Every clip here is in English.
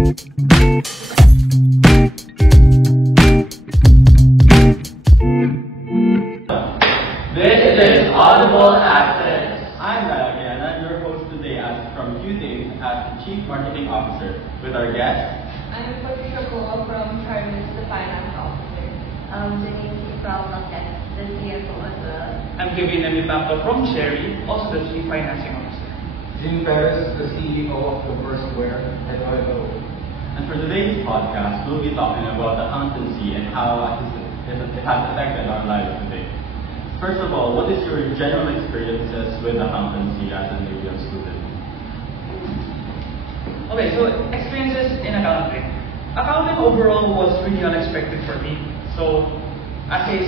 This is Audible Access. I'm Lalagyan, and I'm your host today from QTing as Chief Marketing Officer with our guest. I'm Patricia Goa from Charles, the Finance Officer. Denise from Lockheed, the CFO as well. I'm Kevin Namipapa from Cherry, also the Chief Financing Officer. Jim Perez, the CEO of the Firstware at Audible. And for today's podcast, we'll be talking about accountancy and how it has affected our lives today. First of all, what is your general experiences with accountancy as an area student? Okay, so experiences in accounting. Accounting overall was really unexpected for me. So, as a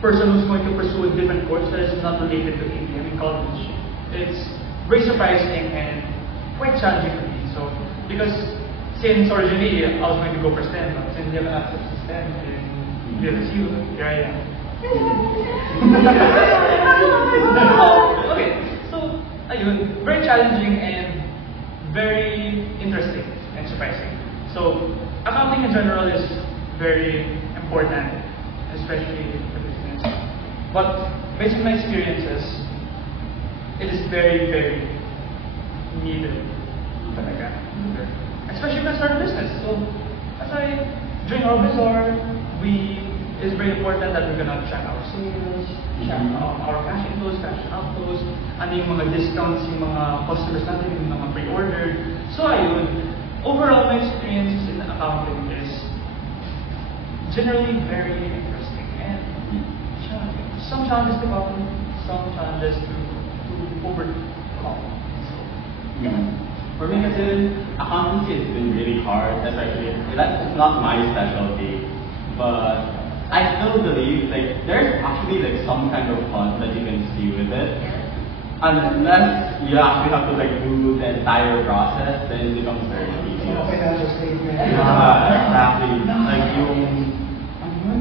person who's going to pursue a different course that is not related to ATM in college, it's very surprising and quite challenging for me. So, because since originally I was going to go for STEM, but since you have access to STEM, here I am. Okay, so ayun, very challenging and very interesting and surprising. So accounting in general is very important, especially for business. But based on my experiences, it is very, very needed. Especially when I start a business. So that's why during our bazaar, it's very important that we're gonna track our sales, track our cash inflows, cash outflows, ano yung mga discounts, yung mga customers natin, yung mga pre-order. So ayun, overall my experience in accounting is generally very interesting and challenging. Some challenges to overcome, some challenges to overcome. So, yeah. For me, kasi accountancy has been really hard, especially that's not my specialty, but I still believe there's actually some kind of fun that you can see with it. Unless you actually have to do the entire process, then it becomes very easy. Financial statement. Yeah, exactly.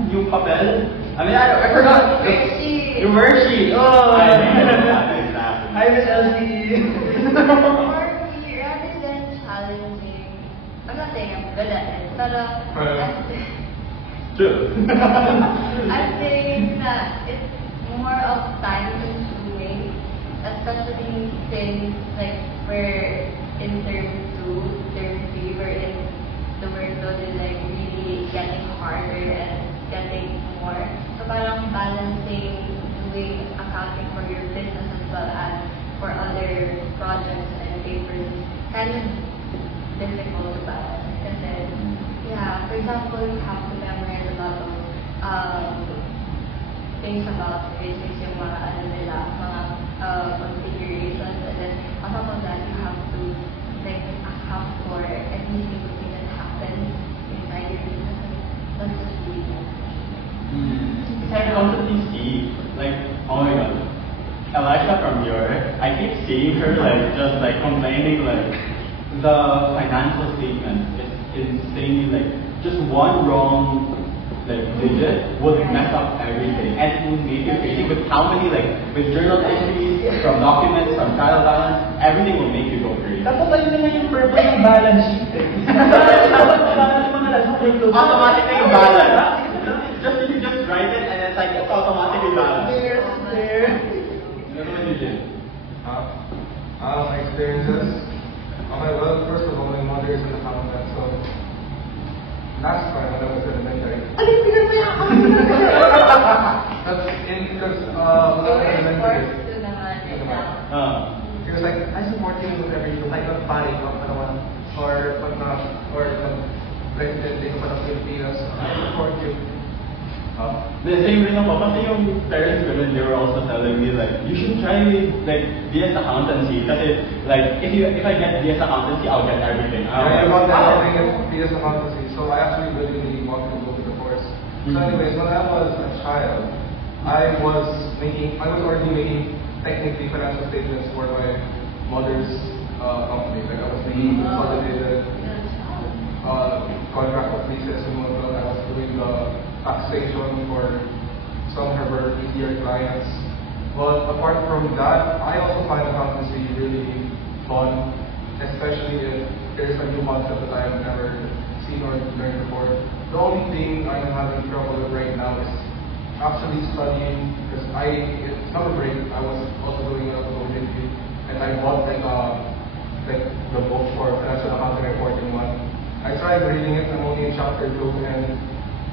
Yung papel. I mean, I forgot. Your worksheet. Oh, exactly. Hi, Miss LC. For me, rather than challenging, I'm not saying I'm good at it, but True. I think that it's more of time consuming, especially since we're in term 2, term 3, we're in the workload is really getting harder and getting more. So parang balancing doing accounting for your business as well as for other projects and papers kind of difficult to balance. And then for example, you have to memorize a lot of things about basics, yung mga configurations, and then on top of that, you have to account for every single thing that happens inside your business. That's just really It's like constantly see, oh my god, Alexa from York, I keep seeing her just complaining the financial statement is insanely just one wrong digit would mess up everything, and it would make you crazy with how many with journal entries, from documents, from trial balance, everything will make you go crazy. dapat ayun naman yung purpose ng balance sheet Automatically balance. You just write it and it's automatically balanced. Ano naman yun, Jim? My experiences. Well, first of all, my mother is an accountant, so last time when I was elementary. That's because elementary. He was I support you with everything. Not panic, or president of the Philippines. I support you. The same rin ako, kasi yung parents ko they were also telling me you should try BS accountancy kasi if I get BS accountancy, I'll get everything. I want everything at BS accountancy, so I actually really wanted to go to the course. So anyways, when I was a child, I was already making technically financial statements for my mother's company. I was making consolidated contract of leases and whatnot. I was doing the taxation for some of her easier clients. But apart from that, I also find accountancy really fun especially if there's a new concept that I have never seen or learned before. The only thing I'm having trouble with right now is actually studying, because it's summer break, I was also doing a coding review, and I bought like the book for financial accounting reporting one. I tried reading it, I'm only in chapter 2, and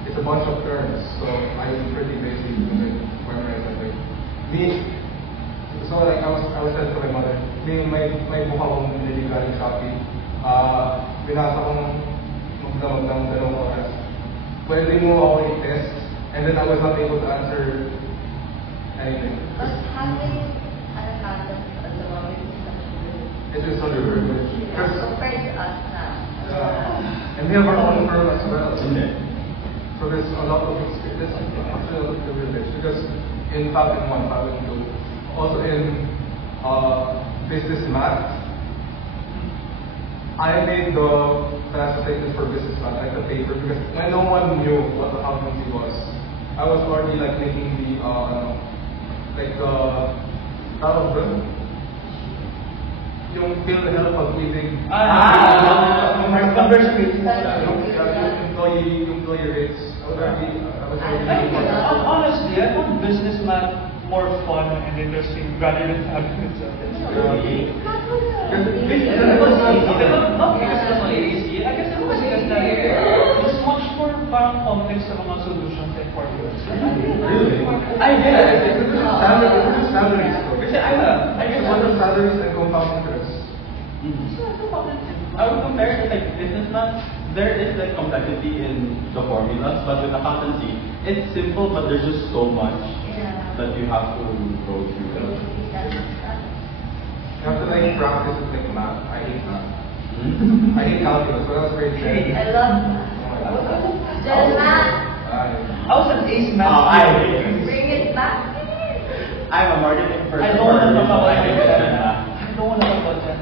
it's a bunch of terms, so I was pretty busy with memorizing everything. So like I was telling to my mother, may book akong binili galing Shopee. Binasa ko ng magdamag ng 2 oras. Pwede mo ako i-test, and then I was not able to answer anything. But having an accountant at the moment is such a good. It is such a privilege. Compared to us now. And we have our own firm as well. Hindi. So there's a lot of experience, actually a lot of privilege, because in Falcon 1, Falcon 2, also in business math, I made the financial statements for business math, like the paper, because when no one knew what accountancy was, I was already like making the tawag doon, yung PhilHealth pag-ibig. Employee rates. Honestly, I found business math more fun and interesting rather than having it. Not because it was easy. I guess it was because it's much more parang complex sa mga solutions and formulas. Really? I guess. It's just salaries though. Kasi I guess It's under salaries and compound interest. I would compare it like business math. There is like complexity in the formulas, but with accountancy, it's simple, but there's just so much that you have to go through. You have to like practice with like math. I hate math. I hate calculus, but I was very trained. I love math. Just math. I was an ace math. I hate it. Bring it back. I'm a marketing person. I don't want to talk about I hate that. it. I don't want to talk about that.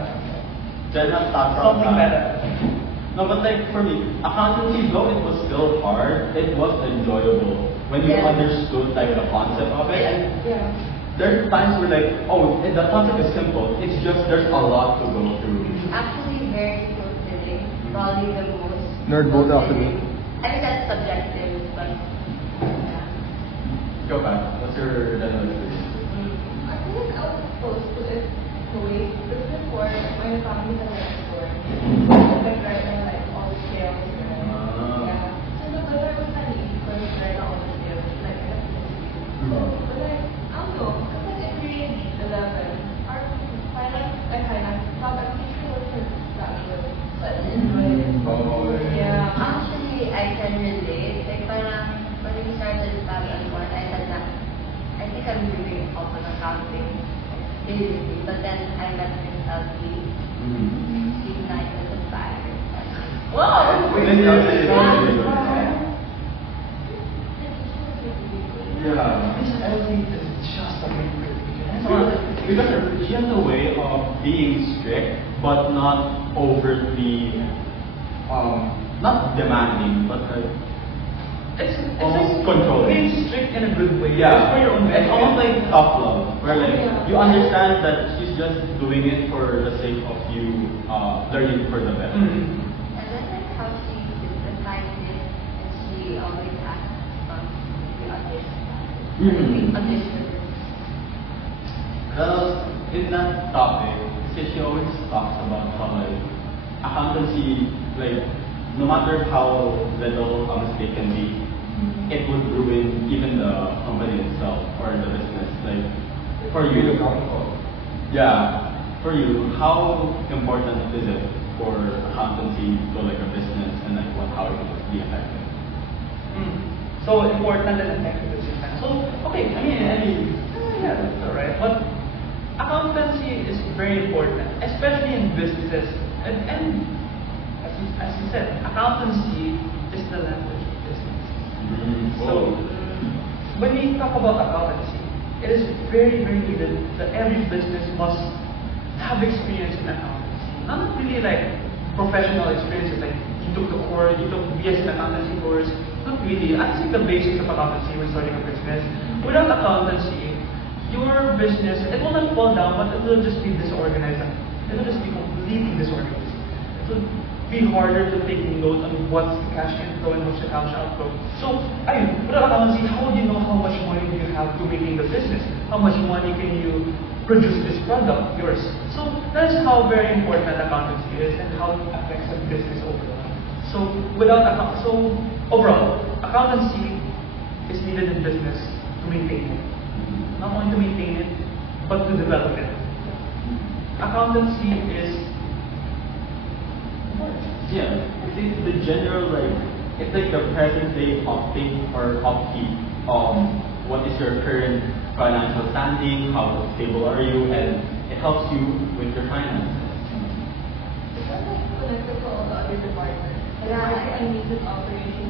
Then not start from Something better. No, but like for me, accountancy, though it was still hard, it was enjoyable when you understood like the concept of it. And there are times where like, oh, the concept is simple. It's just there's a lot to go through. Actually, very fulfilling. Probably the most. Nerd both after me. I think that's subjective, but Go back. What's your general experience? I think I was supposed to it Kuwait, but before when the family had a store, like right now like all the sales. Yeah. So the weather was sunny because right now all the sales like but like I don't know, because in grade 11, our finance thought that teacher wasn't that good, but I enjoyed it. Yeah. actually, I can relate. Like, parang, when we started Babylon 1, I said that I think I'm doing open accounting, basically. But then I met Miss LP. She's like the fire. Whoa! Miss Elsie is just a great because she has a way of being strict, but not overtly, not demanding, but like It's almost like controlling. being strict in a good way. Yeah, It's for your own it's benefit. almost like tough love, where like you understand that she's just doing it for the sake of you learning for the better. Mhm. And then like how she simplifies it, and she always asks the audition. Audition. Well, in that topic, she always talks about how like accountancy, like no matter how little a mistake can be, it would ruin even the company itself or the business. Like for you, yeah, for you, how important is it for accountancy to like a business and like how it would be effective? So important and effective at the same time. So okay, I mean, yeah, that's alright. But accountancy is very important, especially in businesses. And as you said, accountancy is the language of business. So when we talk about accountancy, it is very, very needed that every business must have experience in accountancy. Not really like professional experiences, like you took the course, you took BS in accountancy course. Not really. I think the basics of accountancy when starting a business. Without accountancy, your business, it will not fall down, but it will just be disorganized it'll just be completely disorganized. It would be harder to take note on what's the cash inflow and what's the cash outflow. So, ayun, without accountancy, how do you know how much money do you have to maintain the business? How much money can you produce this product, yours? So, that's how very important accountancy is and how it affects the business overall. So, overall, accountancy is needed in business to maintain it. Not only to maintain it, but to develop it. Accountancy is Yeah, it's the general it's like the present day update or upkeep of what is your current financial standing, how stable are you, and it helps you with your finances. It's not like connected to all the other departments. Yeah. Like I need this operation.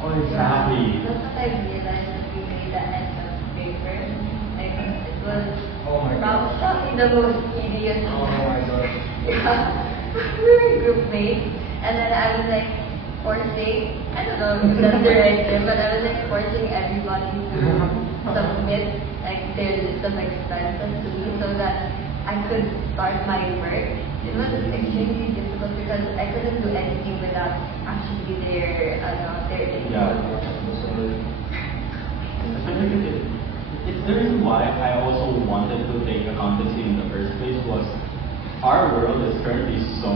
Oh, exactly. That's what I realized when we made the end of paper. Like, it was Oh my God. probably the most tedious. Oh my God. Yeah. We were group mates, and then I was like forcing, I don't know if that's the right term, but I was like forcing everybody to submit like their list of expenses to me so that I could start my work. It was extremely difficult because I couldn't do anything without actually their Yeah. It's the reason why I also wanted to take accountancy in the first place was our world is currently so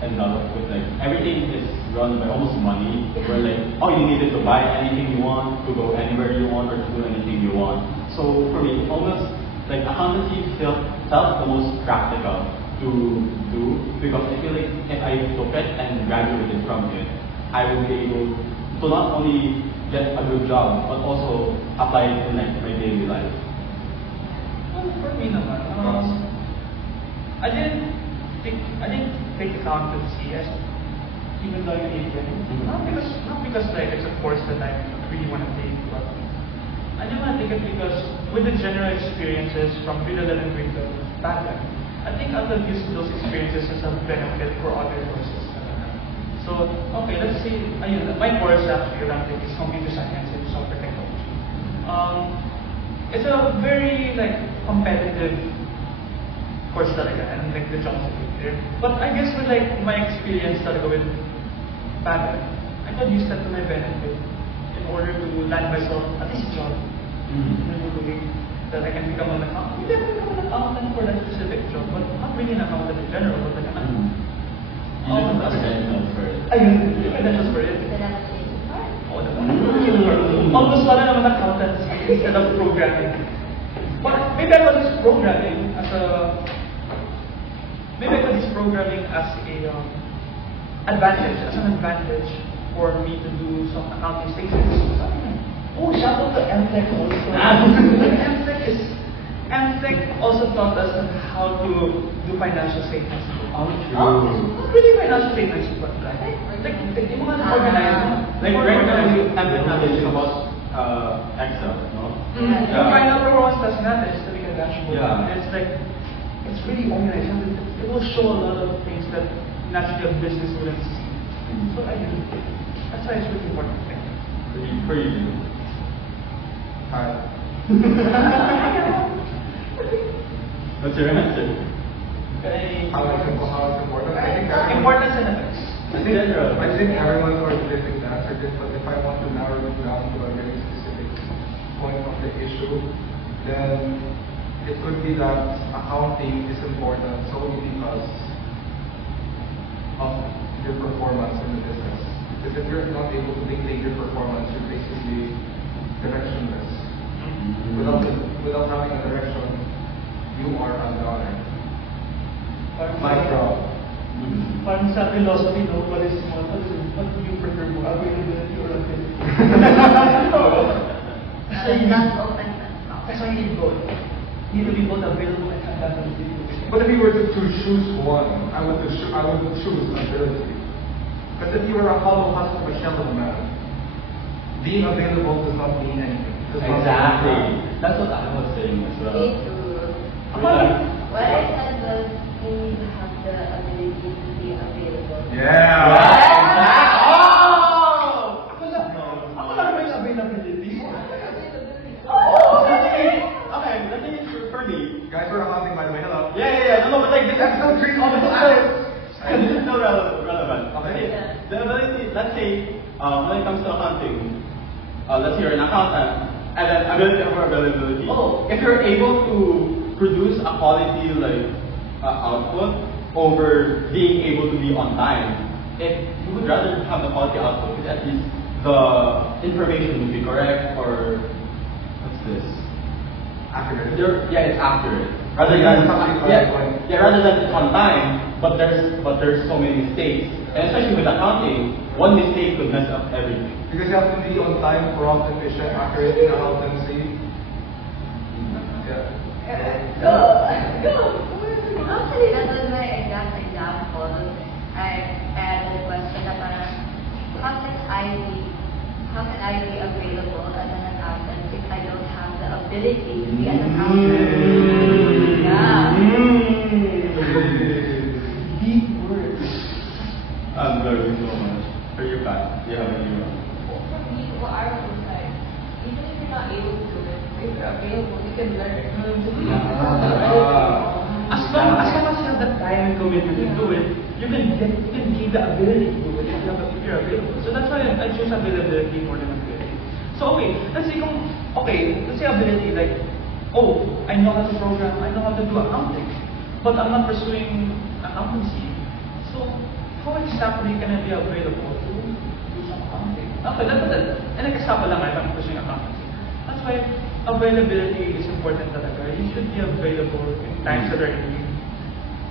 enveloped with everything is run by almost money. Where you needed to buy anything you want, to go anywhere you want, or to do anything you want. So for me, almost accountancy felt the most practical to do because I feel like if I took it and graduated from it, I would be able to not only get a good job but also apply it in my daily life. well, for me naman, I didn't take accountancy as even though you need it. Not because it's a course that I really want to take, but I didn't want to take it because with the general experiences from grade 11 grade 12 back then, I think I will use those experiences as a benefit for other courses. So, okay, let's see. My course actually around is computer science and software technology. It's a very competitive course talaga and the job security there. But I guess with my experience talaga with Pagan, I could use that to my benefit in order to land myself at least a job. That I can become an accountant. Maybe I can become an accountant for that specific job, but not really an accountant in general, but You just have credentials for it. Ayun, credentials for it. Then I was like, Oo naman. Almost wala naman accountancy instead of programming. But maybe I could use programming as a an advantage for me to do some accounting statements. Oh, shout out to MTech also. MTech also taught us on how to do financial statements. Oh, true. Not really financial statements, but yung mga organized. Right now you have been knowledge about Excel, no? Yung final performance test natin is like a dashboard. Yeah. And it's really organized. It will show a lot of things that naturally a business wouldn't see. So that's why it's really important. Pretty good. Hi. What's your answer? How it's important? I think Importance and effects. I think everyone's already living to answer this, but if I want to narrow it down to a very specific point of the issue, then it could be that accounting is important solely because of your performance in the business. Because if you're not able to dictate your performance, you're basically directionless. Without having a direction, you are a downer. Micro. Parang sa philosophy, no? What do you prefer more? Availability or availability? that's open. That's why you need both. You need to be both available and have that ability. But if you were to choose one, I would choose ability. Because if you were a hollow husk of a shallow man, being available does not mean anything. Exactly. That's what I was saying as well. Me too. What I said was you need to have the ability to be available. Yeah. Oh! Ako lang may availability. Okay, the thing is for me. Guys, we're hunting by the way. Hello. Yeah. No, let's say, when it comes to accounting, let's say you're an accountant, and then ability over availability. If you're able to produce a quality like output over being able to be on time, if you would rather have the quality output, because at least the information would be correct, or what's this? Accurate. It's accurate. Rather than rather than it's on time, but there's so many mistakes, and especially with accounting, one mistake could mess up everything. Because you have to be on time, prompt, efficient, accurate in accountancy. Go. Actually, that was my exact example. I had a question na parang, how can I be available as an accountant if I don't have the ability to be an accountant? Yeah. Deep words. I'm learning so much. For your part, you have any one? For me, what I would say, even if you're not able to do it, if you're available, you can learn. As long as you have the time and commitment to do it, you can gain the ability to do it if you're available. So that's why I choose availability more than ability. So let's say ability, like, I know how to program, I know how to do accounting, but I'm not pursuing accountancy. So how exactly can I be available to do some accounting? Okay, and example lang, I'm pursuing accountancy. That's why availability is important talaga. You should be available in times that are in need.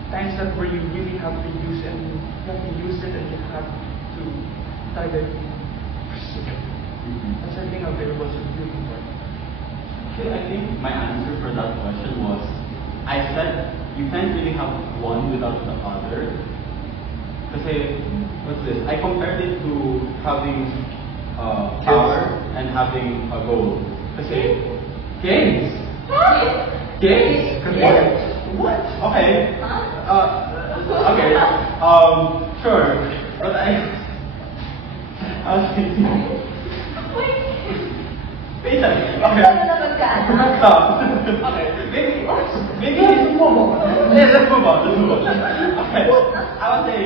Times that where you really have to use it, and you have to use it, and you have to target pursue it. That's why being available is really important. Okay, I think my answer for that question was, I said you can't really have one without the other. Kasi, what's this? I compared it to having power and having a goal. Kasi, kids. What? Okay. Okay. Sure. But I was thinking. Wait a minute. Okay. Stop. Okay. Maybe let's move on. Let's move on. Okay. I would say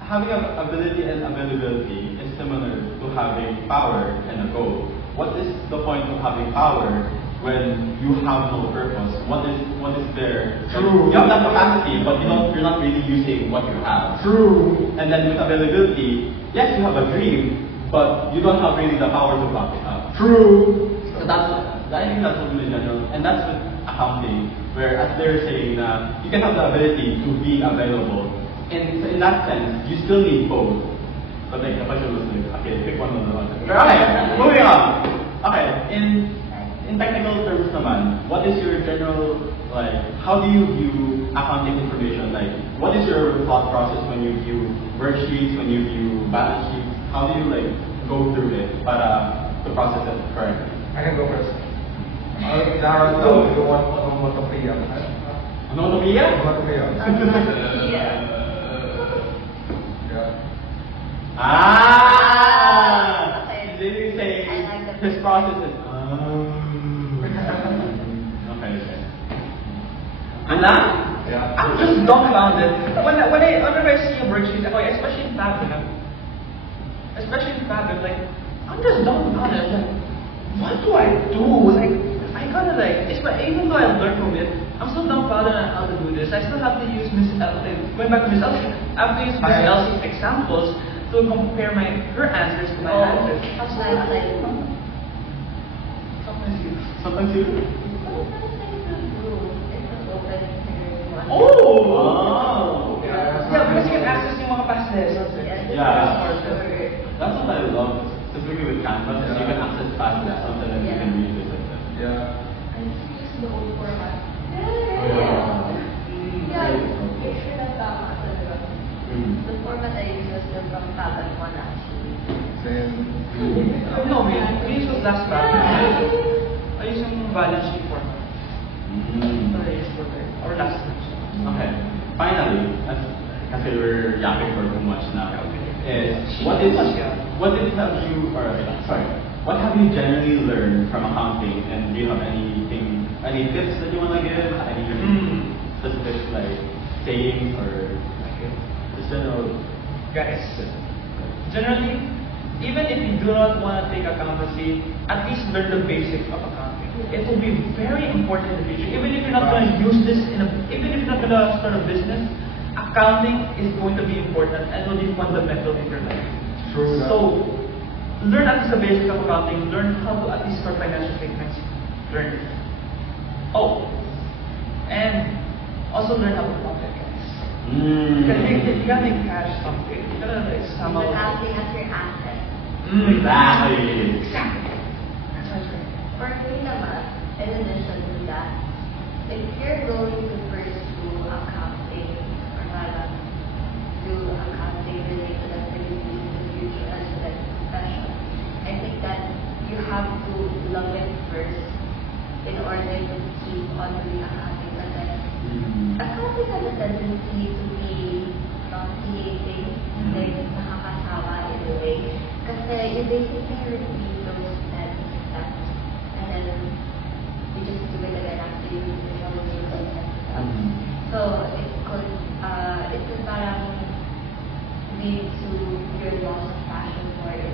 having ability and availability is similar to having power and a goal. What is the point of having power when you have no purpose? What is there? True. You have that capacity, but you're not really using what you have. True. And then with availability, yes, you have a dream, but you don't have really the power to back it up. True. So I think that's what in general, and that's with accounting, where as they're saying you can have the ability to be available. In that sense, you still need both. But like the question was like, okay, pick one of the ones. Okay, moving on. Okay, in technical terms naman, what is your general, like, how do you view accounting information? Like, what is your thought process when you view worksheets, when you view balance sheets? How do you like go through it para to process it correctly? I can go first. I'll narrow it down to one onomatopoeia. Onomatopoeia? Onomatopoeia. Okay. Did you say I like that. his process is okay. Anna? Yeah. I'm just dumbfounded. Whenever I see a worksheet, especially in Fabric, like, I'm just dumbfounded. Like, what do I do? Like, I gotta like, even though I learned from it, I'm still dumbfounded on how to do this. I still have to use Miss Elsie. Going back to Miss Elsie, I have to use Miss Elsie's examples to compare her answers to my answers. Sometimes you. Oh! Yeah. Yeah, because you can access yung mga past lessons. Yeah. That's what I love, specifically with Canvas, is you can access past lessons and then you can revisit it. Yeah. And use the old format. Yeah. Make sure na tama talaga. The format I use was still from Fab 1 actually. Same. No, we use the last Fabric. I use yung balance sheet format. I use for our last semester. Okay. Finally, kasi we're yapping for too much now. What have you generally learned from accounting, and do you have any tips that you want to give? Any specific like sayings or just general? Guys, generally, even if you do not want to take accountancy, at least learn the basics of accounting. It will be very important in the future. Even if you're not going to use this even if you're not going to start a business, accounting is going to be important and will be fundamental in your life. True. So, learn at least the basics of accounting. Learn how to at least start financial statements. Learn it. Oh, and also learn how to profit, guys. Because you gotta make cash someday. You gotta like somehow. Accounting as your asset. Exactly. Exactly. That's why it's great. For me naman, in addition to that, if you're going to pursue accounting or parang do accounting related activities in the future as a profession, I think that you have to love it first in order to keep on doing accounting. Kasi accounting has a tendency to be nauseating, like nakakasawa in a way. Kasi you basically repeat those steps, and then you just do it again after you follow those steps. So it could parang lead to your loss of passion for it.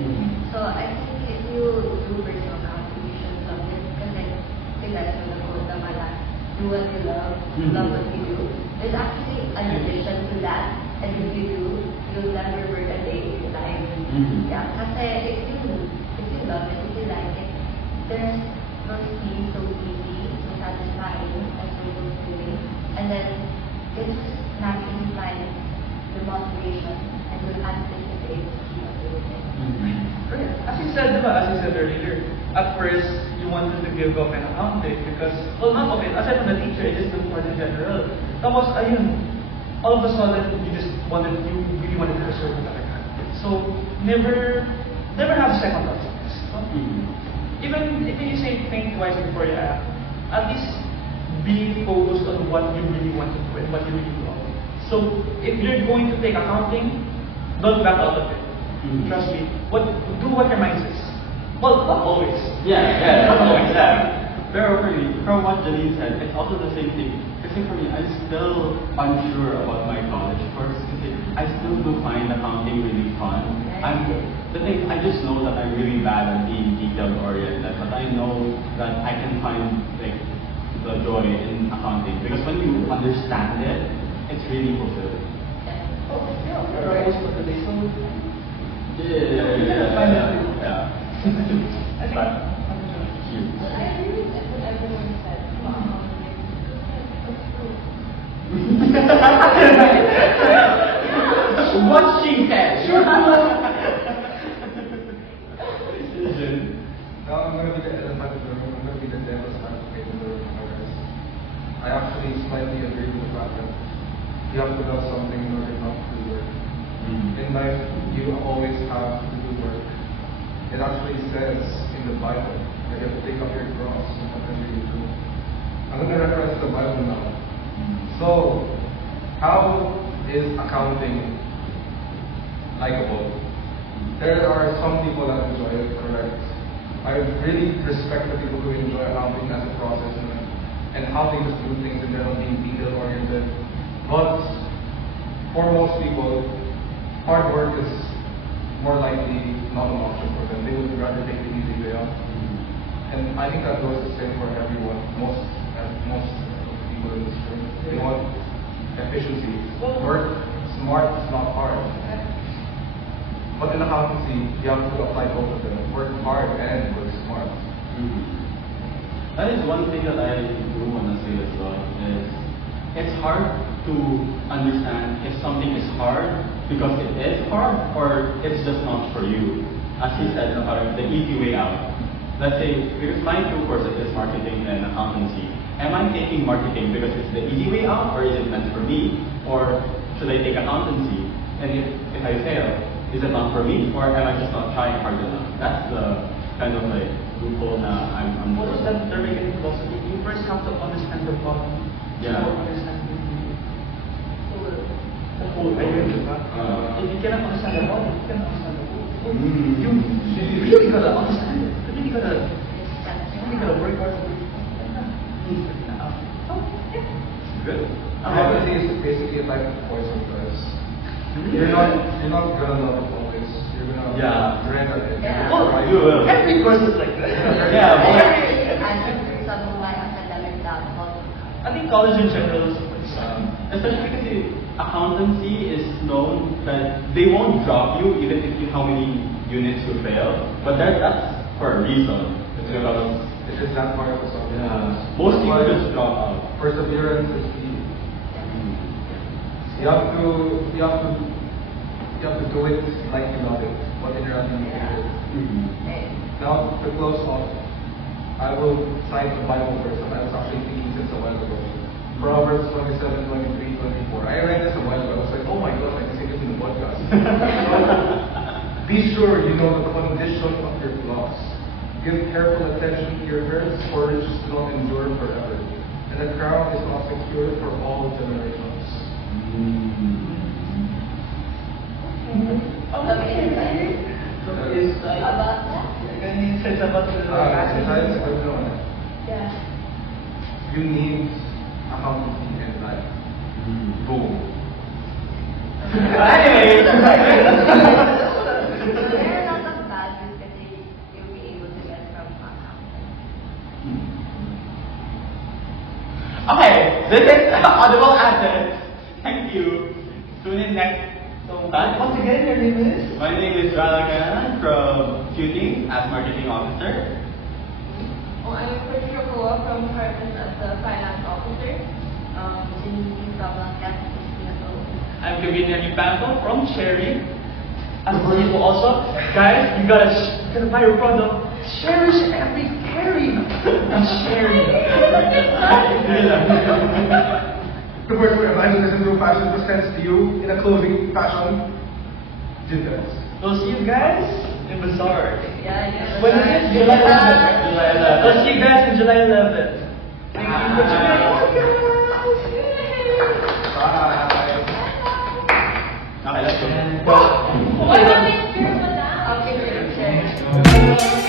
So I think if you do pursue accounting, you should love it. Kasi that's what the quote naman na, do what you love, love what you do. There's actually an addition to that, and if you do, you'll never work a day in your life. Yeah, kasi if you love it, if you like it, there's going to be so easy, so satisfying, and so fulfilling. And then it just naturally finds the motivation and will anticipate to keep on doing it. Right. As you said, diba? As you said earlier, at first you wanted to give up an accounting because, well, not okay. Aside from the teacher, it is the part in general. Tapos, ayun, all of a sudden you really wanted to pursue it. So never have second thoughts on this. Even if you say think twice before you act, at least be focused on what you really want to do and what you really love. So if you're going to take accounting, don't back out of it. Trust me. Do what your mind says. Well, not always. Not always. Pero for me, from what Janine said, it's also the same thing. Kasi for me, I'm still unsure about my college course. Kasi I still do find accounting really fun. I just know that I'm really bad at being detail-oriented, but I know that I can find like the joy in accounting because when you understand it, it's really fulfilling. Oh, yeah. You're almost for today, so Yeah. I think. I agree with what everyone said. What she said. Now I'm going to be the elephant in the room. I'm going to be the devil's advocate in the room. I actually slightly agree with the fact that you have to love something in order not to do work. In life, you always have to do work. It actually says in the Bible that you have to take up your cross and whatever you do. I'm going to reference the Bible now. So, how is accounting likable? There are some people that enjoy it, correct? I really respect the people who enjoy accounting as a process and how they just do things in general, being detail-oriented. But for most people, hard work is more likely not an option for them. They would rather take the easy way out. And I think that goes the same for everyone. Most people in this room. They want efficiency. Work smart is not hard. But in accountancy, you have to apply both of them. Work hard and work smart. That is one thing that I do want to say as well, is it's hard to understand if something is hard because it is hard or it's just not for you. As he said, the easy way out. Let's say, because my two courses is marketing and accountancy. Am I taking marketing because it's the easy way out or is it meant for me? Or should I take accountancy? And if I fail, is it not for me or am I just not trying hard enough? That's the kind of like loophole na I'm What is that term again in philosophy? You first have to understand the problem. Yeah. Before understanding the whole idea, diba? If you cannot understand the body, you cannot understand the whole. You really gotta understand it. You really gotta work hard to do it. good. Accountancy is basically like poison, guys. You're not gonna love it always. You're gonna Yeah. Yeah. Well, You will. every course is like that. Yeah, I but- answer some of my academic doubts. I think college in general is Especially because accountancy is known that they won't drop you even if you how many units you fail. But that's for a reason. It's because It is that part of the subject. most people just drop out. Perseverance is key. You have to do it like you love it. What in your understanding is. Now to close off, I will cite the Bible verse that I was actually thinking since a while ago. Proverbs 27, 23, 24. I read this a while ago. I was like, oh my god, I can say this in the podcast. Be sure you know the condition of your flocks. Give careful attention to your herds, for riches do not endure forever. And the crown is not secure for all generations. About that? It's about the Besides, I don't know. Yeah. You need accountancy in life. Boom. Anyway, So there are a lot of values that you'll be able to get from accounting. Okay, this is Audible Assets. Thank you. Tune in next. once again, your name is? My name is Ralagan from Tuning as marketing officer. Oh, I'm Patricia Koa from Department of the Finance Officer. Jinji Sablangas, I'm Kevin Pampo from Cherry. As for you also, guys, you gotta buy your product. Cherish every carry. Cherry. The word for evangelism through fashion presents to you in a clothing fashion. Jiggles. We'll see you guys in Bazaar. Yeah. When is it? July 11th. July 11th. We'll see you guys in July 11th. Thank you for tuning in. Bye. Okay, let's go. What happened to your madam? Okay,